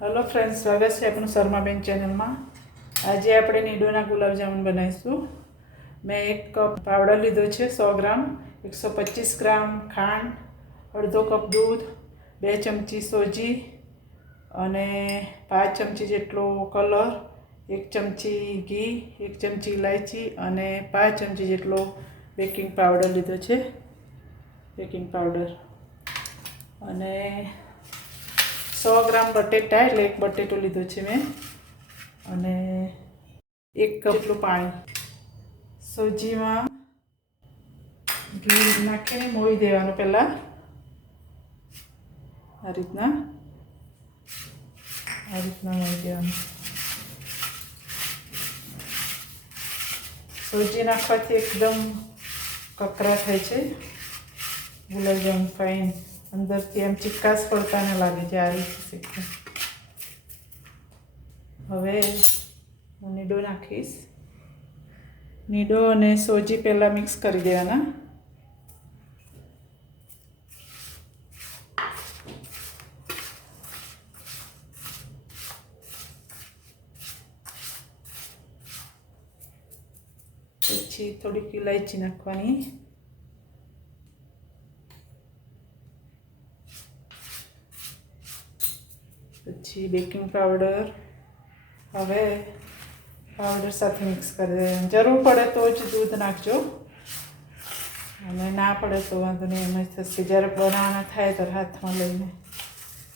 Hello friends, स्वागत है अपने शर्मा बेन चैनल में। आज आप नीडोना गुलाब जामुन बनाईशू। मैं 1 कप पावडर लीधो है 100 ग्राम, 125 ग्राम खांड, अर्धो कप दूध, 2 चमची सोजी अने 5 चमची जेटलो कलर, 1 चमची घी, 1 चमची इलायची अने 5 चमची जेटलो बेकिंग पावडर लीधो है। बेकिंग पावडर अने 100 ग्राम बटेटा એટલે 1 બટેટો લીધો છે મેં અને 1 કપ જેટલું પાણી। સોજીમાં ઘી નાખીને મોળી દેવાનું પહેલાં આ રીતના મોળી દેવાનું। સોજી નાખવાથી એકદમ કકરા થાય છે ગુલાબજામુન ફાઇન अंदरथी एम चिक्कास पड़ता न लगे जे आ रीते शीखूँ। हवे हूँ नीडो नाखीश। नीडो अने सोजी पहला मिक्स करी देवाना। पछी थोड़ी इलायची नाखवानी, पछी बेकिंग पाउडर। हवे पाउडर साथ मिक्स कर दे। जरूर पड़े तो ज दूध नाखजो अने ना पड़े तो वांधो नहीं, एम ज थशे। ज्यारे बनाववाना थाय त्यारे हाथमां लईने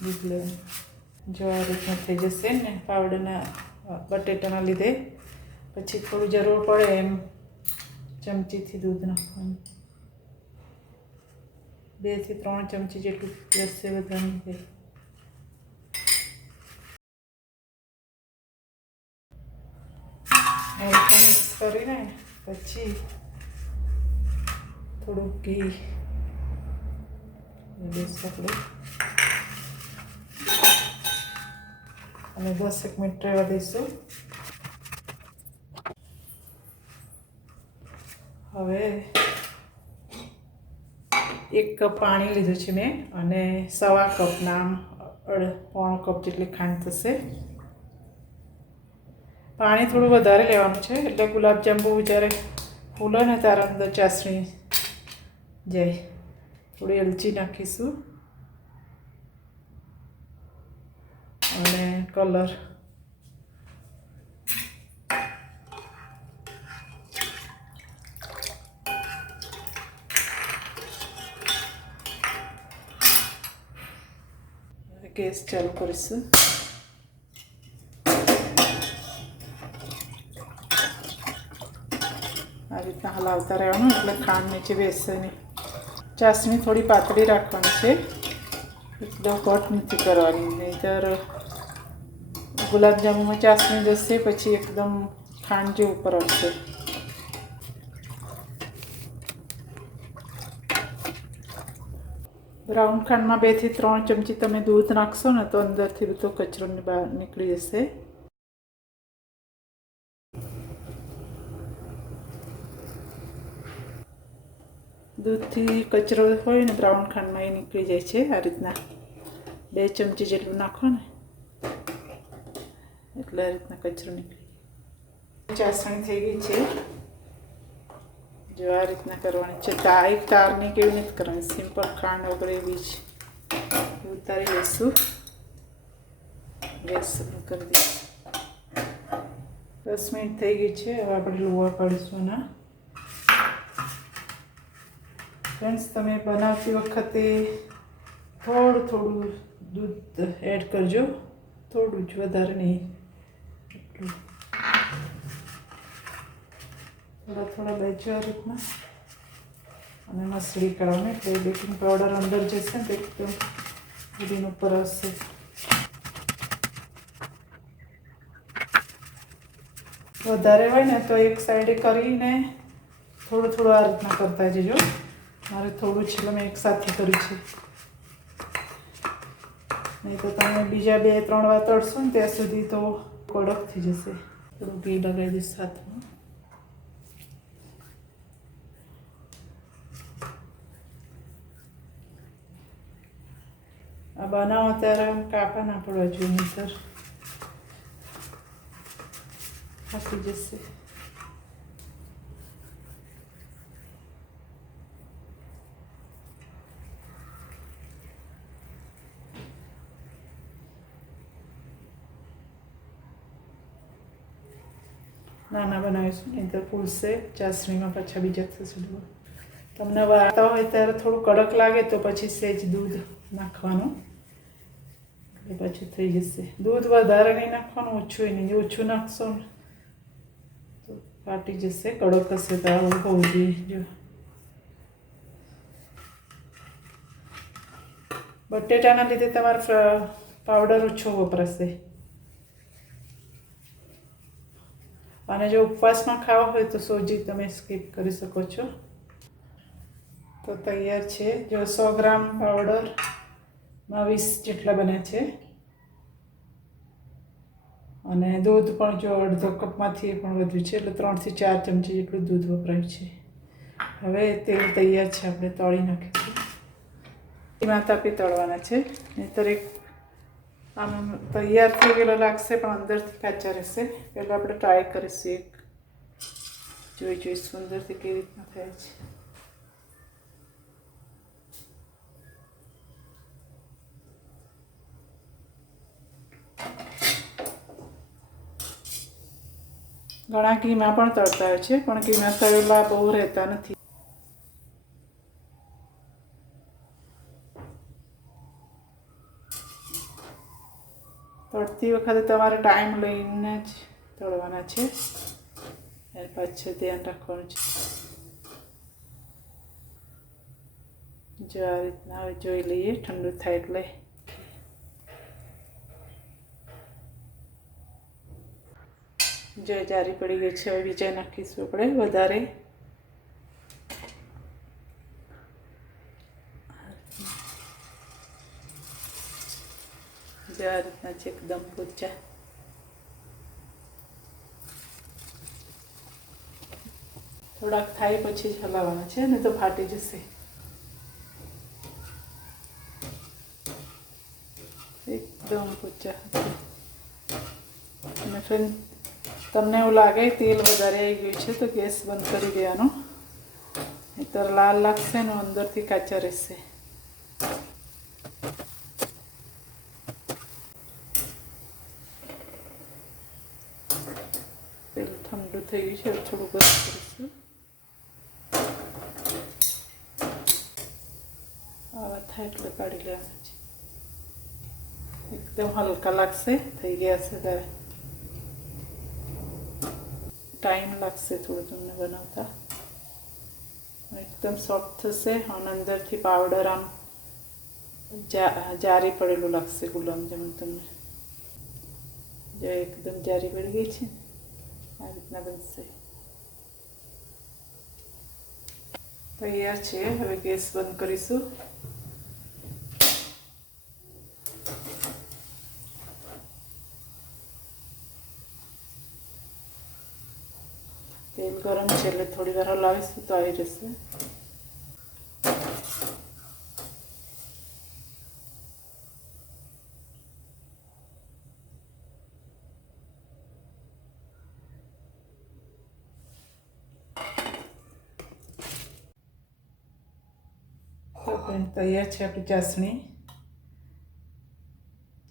दूध लेवानुं। जो आ रीतना थई जशे ने पाउडरना बटेटाना लीधे। पछी थोड़ी जरूर पड़े एम चमचीथी दूध नाखवानुं। 2 થી 3 चमची जेटલું जशे बधाने लीधे। मिक्स करीने पछी थोड़ું ઘી આપણે અને 10 મિનિટ રહેવા દઈશું। હવે 1 કપ પાણી લીધું છે મેં અને 1/4 કપના 1/4 કપ જેટલી ખાંડ થશે। पानी थोड़ું વધારે લેવાનું છે એટલે ગુલાબજાંબુ જ્યારે ફૂલે ને ત્યારે અંદર ચાસણી જાય। થોડી એલચી નાખીશું અને કલર। ગેસ ચાલુ કરીશું। आ रीतना हलावता रहेवानुं એટલે ખાંડ નીચે બેસે નહીં। ચાસણી થોડી પાતળી રાખવાની છે, એકદમ ઘટ નથી કરવાની, નહીંતર ગુલાબજાંબુમાં ચાસણી જશે પછી એકદમ ખાંડ જેવું ઉપર આવશે। બ્રાઉન ખાંડમાં 2 થી 3 ચમચી તમે દૂધ નાખશો ને તો અંદરથી બધો કચરો બહાર નીકળી જશે। दूधथी कचरो होय ने ब्राउन खांड में निकली जाए छे। आ रीतना 2 चमची जेटलुं नाखो ने એટલે आ रीतना कचरो निकली। चासणी थई गई छे। जो आ रीतना करवानी छे। एक तार नहीं केवी नहीं करवानी, सिंपल खांड वगैरह एवी ज उतारी लईशुं। गैस बंद कर दईशुं। 10 मिनिट थई गई छे। हवे आपणे लोवा काढीशुं ना। फ्रेंड्स, तमे बनावती वखते थोड़ू थोड़ू दूध एड करजो, थोड़ू ज, वधारे नहीं। थोड़ा थोड़ा लेजो आ रीतना अने मसळी काढवानी એટલે બેકિંગ પાવડર અંદર જશે ને એકદમ બધી ઉપર આવશે। વધારે હોય ને તો એક સાઈડે કરીને થોડું થોડું આ રીતના કરતા જજો। मारे थोड़ू छे मैं एक साथ करी छे, नहीं तो तमे बीजा 2-3 વાર तड़शो ने त्यां सुधी तो कड़क थी जशे। थोड़ું घी लगावी दईश हाथमां। આ બનાવો ત્યારે આમ કાપા ના પડવા જોઈએ, નહીંતર ફાટી જશે. નાના બનાવીશું, નહીંતર ફૂલશે ચાસણીમાં, પાછા બીજા થશે. તમને વાળતા હોય ત્યારે થોડું કડક લાગે તો પછી સહેજ દૂધ નાખવાનું, એટલે પછી થઈ જશે. દૂધ વધારે નહીં નાખવાનું, ઓછું નહીં. ઓછું નાખશો ને તો ફાટી જશે, કડક હશે તો આવું હોવું જોઈએ. જો બટેટાના લીધે તમારે પાવડર ઓછો વપરાશે. અને જો ઉપવાસમાં ખાવા હોય તો સોજી તમે સ્કીપ કરી શકો છો. તો તૈયાર છે. જો 100 ગ્રામ પાવડરમાં 20 જેટલા બન્યા છે. અને દૂધ પણ જો અડધો કપમાંથી પણ વધ્યું છે, એટલે 3 થી 4 ચમચી જેટલું દૂધ વપરાયું છે. હવે તેલ તૈયાર છે, આપણે તળી નાખીશું. ધીમા તાપે તળવાના છે, નહીંતર એક આમ તૈયાર થઈ ગયેલો લાગશે પણ અંદરથી કાચા રહેશે. પહેલાં આપણે ટ્રાય કરીશું, એક જોઈશું અંદરથી કેવી રીતના થાય છે. ઘણા ઘીમાં પણ તળતા હોય છે, પણ ઘીમાં તળેલા બહુ રહેતા નથી. તળતી વખતે તમારે ટાઈમ લઈને જ તળવાના છે, ત્યાર પાછળ ધ્યાન રાખવાનું છે. જો આ રીતના હવે જોઈ લઈએ, ઠંડુ થાય એટલે. જો જારી પડી ગઈ છે, હવે બીજા નાખીશું આપણે વધારે. જો આ રીતના છે, એકદમ પોચા. થોડાક થાય પછી જ હલાવવાના છે, ને તો ફાટી જશે. એકદમ પોચા. અને ફ્રેન્ડ, તમને એવું લાગે તેલ વધારે આવી ગયું છે તો ગેસ બંધ કરી દેવાનો, નહીંતર લાલ લાગશે ને અંદરથી કાચા રહેશે. તેલ ઠંડુ થઈ ગયું છે, થોડું ગરમ કરીશું. આવા થાય એટલે કાઢી લેવાના છે. એકદમ હલકા લાગશે, થઈ ગયા છે. ત્યારે ટાઈમ લાગશે થોડું તમને બનાવતા. એકદમ સોફ્ટ થશે અને અંદરથી પાવડર આમ જારી પડેલું લાગશે ગુલાબજામુન તમને. જો એકદમ જારી પડી ગઈ છે, આ રીતના બનશે. તૈયાર છે. હવે ગેસ બંધ કરીશું. તેલ ગરમ છે એટલે થોડી વાર હલાવીશું તો આવી જશે. તો તૈયાર છે આપણી ચાસણી.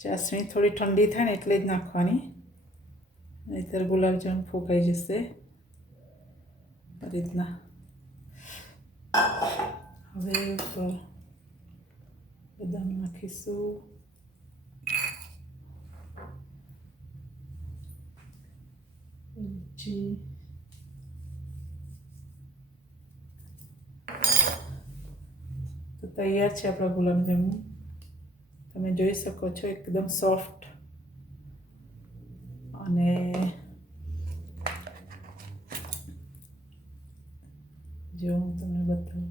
ચાસણી થોડી ઠંડી થાય ને એટલે જ નાખવાની, નહીંતર ગુલાબજામુન ફૂંકાઈ જશે. આ રીતના. હવે ઉપર બદામ નાખીશું. તો તૈયાર છે આપણા ગુલાબજામુન. તમે જોઈ શકો છો, એકદમ સોફ્ટ. અને જો હું તમને બતાવું,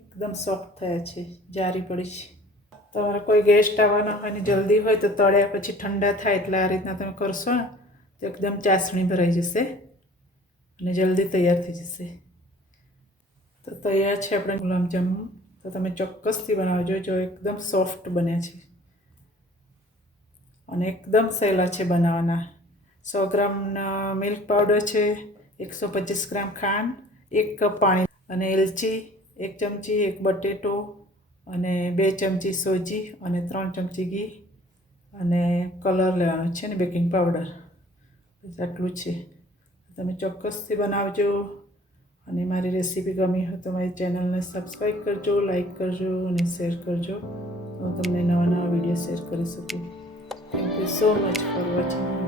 એકદમ સોફ્ટ થયા છે, જારી પડી છે. તમારે કોઈ ગેસ્ટ આવવાના હોય ને જલ્દી હોય તો તળ્યા પછી ઠંડા થાય એટલે આ રીતના તમે કરશો ને તો એકદમ ચાસણી ભરાઈ જશે અને જલ્દી તૈયાર થઈ જશે. તો તૈયાર છે આપણે ગુલાબજામુન. તો તો તમે ચોક્કસથી બનાવજો. જો એકદમ સોફ્ટ બન્યા છે અને એકદમ સહેલા છે બનાવવાના. 100 ગ્રામ મિલ્ક પાવડર છે, 125 ગ્રામ ખાંડ, 1 કપ પાણી અને એલચી 1 ચમચી, 1 બટેટો અને 2 ચમચી સોજી અને 3 ચમચી ઘી અને કલર લેવાનો છે ને બેકિંગ પાવડર. બસ આટલું છે. તમે ચોક્કસથી બનાવજો. અને મારી રેસીપી ગમી હોય તો મારી ચેનલને સબસ્ક્રાઈબ કરજો, લાઈક કરજો અને શેર કરજો. હું તમને નવા વિડીયો શેર કરી શકું. Thank you so much for watching.